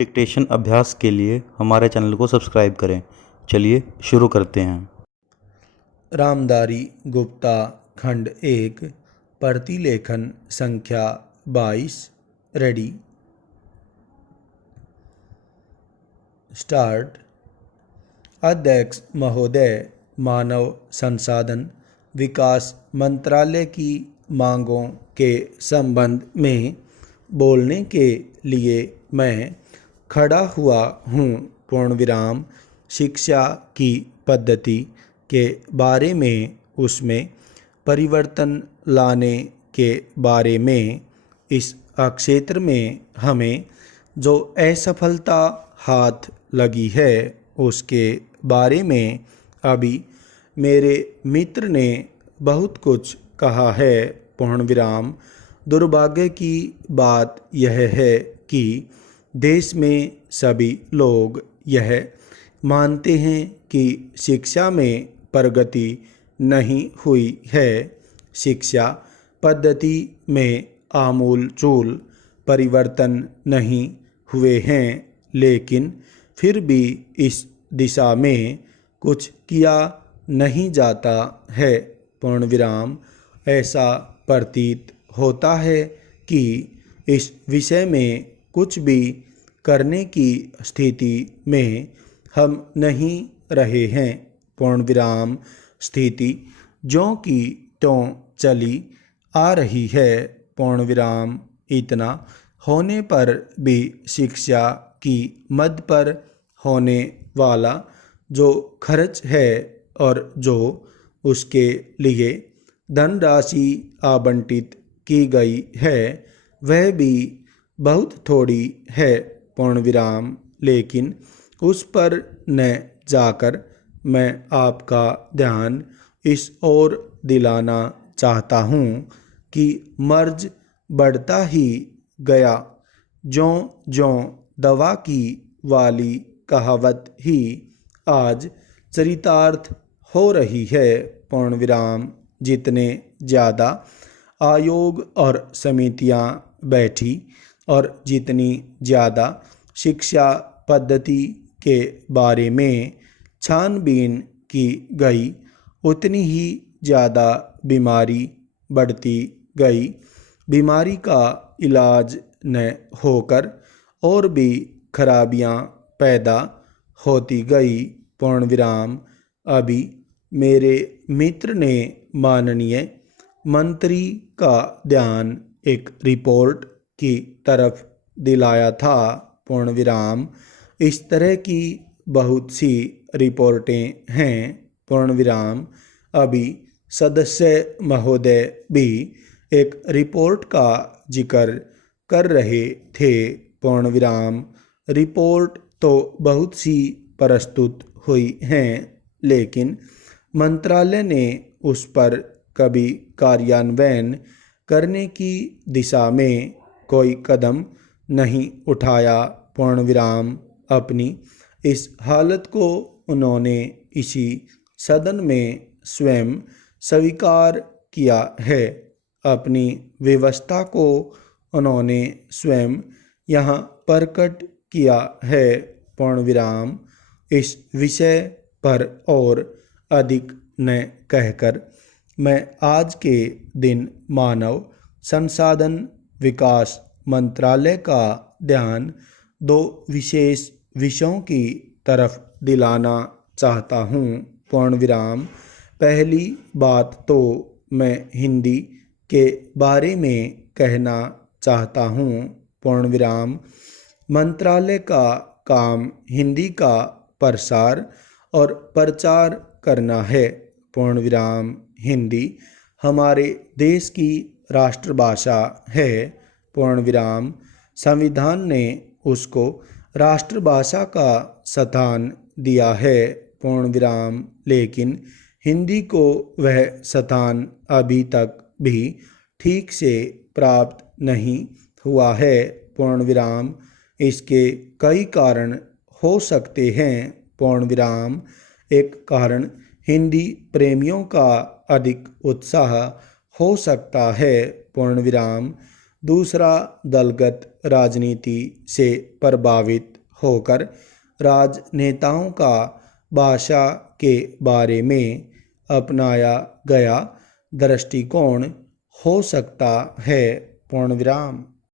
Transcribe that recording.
Dictation अभ्यास के लिए हमारे चैनल को सब्सक्राइब करें। चलिए शुरू करते हैं। रामधारी गुप्ता खंड 1 प्रतिलेखन संख्या 22 रेडी स्टार्ट। अध्यक्ष महोदय, मानव संसाधन विकास मंत्रालय की मांगों के संबंध में बोलने के लिए मैं खड़ा हुआ हूँ। पूर्णविराम शिक्षा की पद्धति के बारे में, उसमें परिवर्तन लाने के बारे में, इस क्षेत्र में हमें जो असफलता हाथ लगी है उसके बारे में अभी मेरे मित्र ने बहुत कुछ कहा है। पूर्णविराम दुर्भाग्य की बात यह है कि देश में सभी लोग यह मानते हैं कि शिक्षा में प्रगति नहीं हुई है। शिक्षा पद्धति में आमूलचूल परिवर्तन नहीं हुए हैं, लेकिन फिर भी इस दिशा में कुछ किया नहीं जाता है। पूर्णविराम ऐसा प्रतीत होता है कि इस विषय में कुछ भी करने की स्थिति में हम नहीं रहे हैं। पूर्णविराम स्थिति ज्यों की त्यों चली आ रही है। पूर्णविराम इतना होने पर भी शिक्षा की मद पर होने वाला जो खर्च है और जो उसके लिए धनराशि आवंटित की गई है वह भी बहुत थोड़ी है। पूर्णविराम लेकिन उस पर न जाकर मैं आपका ध्यान इस ओर दिलाना चाहता हूँ कि मर्ज बढ़ता ही गया। ज्यों ज्यों दवा की वाली कहावत ही आज चरितार्थ हो रही है। पूर्णविराम जितने ज़्यादा आयोग और समितियां बैठी और जितनी ज़्यादा शिक्षा पद्धति के बारे में छानबीन की गई, उतनी ही ज़्यादा बीमारी बढ़ती गई। बीमारी का इलाज न होकर और भी खराबियां पैदा होती गई। पूर्णविराम अभी मेरे मित्र ने माननीय मंत्री का ध्यान एक रिपोर्ट की तरफ दिलाया था। पूर्णविराम इस तरह की बहुत सी रिपोर्टें हैं। पूर्णविराम अभी सदस्य महोदय भी एक रिपोर्ट का जिक्र कर रहे थे। पूर्णविराम रिपोर्ट तो बहुत सी प्रस्तुत हुई हैं, लेकिन मंत्रालय ने उस पर कभी कार्यान्वयन करने की दिशा में कोई कदम नहीं उठाया। पूर्णविराम अपनी इस हालत को उन्होंने इसी सदन में स्वयं स्वीकार किया है। अपनी व्यवस्था को उन्होंने स्वयं यहाँ प्रकट किया है। पूर्णविराम इस विषय पर और अधिक न कहकर मैं आज के दिन मानव संसाधन विकास मंत्रालय का ध्यान दो विशेष विषयों की तरफ दिलाना चाहता हूँ। पूर्णविराम पहली बात तो मैं हिंदी के बारे में कहना चाहता हूँ। पूर्णविराम मंत्रालय का काम हिंदी का प्रसार और प्रचार करना है। पूर्णविराम हिंदी हमारे देश की राष्ट्रभाषा है। पूर्णविराम संविधान ने उसको राष्ट्रभाषा का स्थान दिया है। पूर्णविराम लेकिन हिंदी को वह स्थान अभी तक भी ठीक से प्राप्त नहीं हुआ है। पूर्णविराम इसके कई कारण हो सकते हैं। पूर्णविराम एक कारण हिंदी प्रेमियों का अधिक उत्साह हो सकता है। पूर्णविराम दूसरा, दलगत राजनीति से प्रभावित होकर राजनेताओं का भाषा के बारे में अपनाया गया दृष्टिकोण हो सकता है। पूर्णविराम।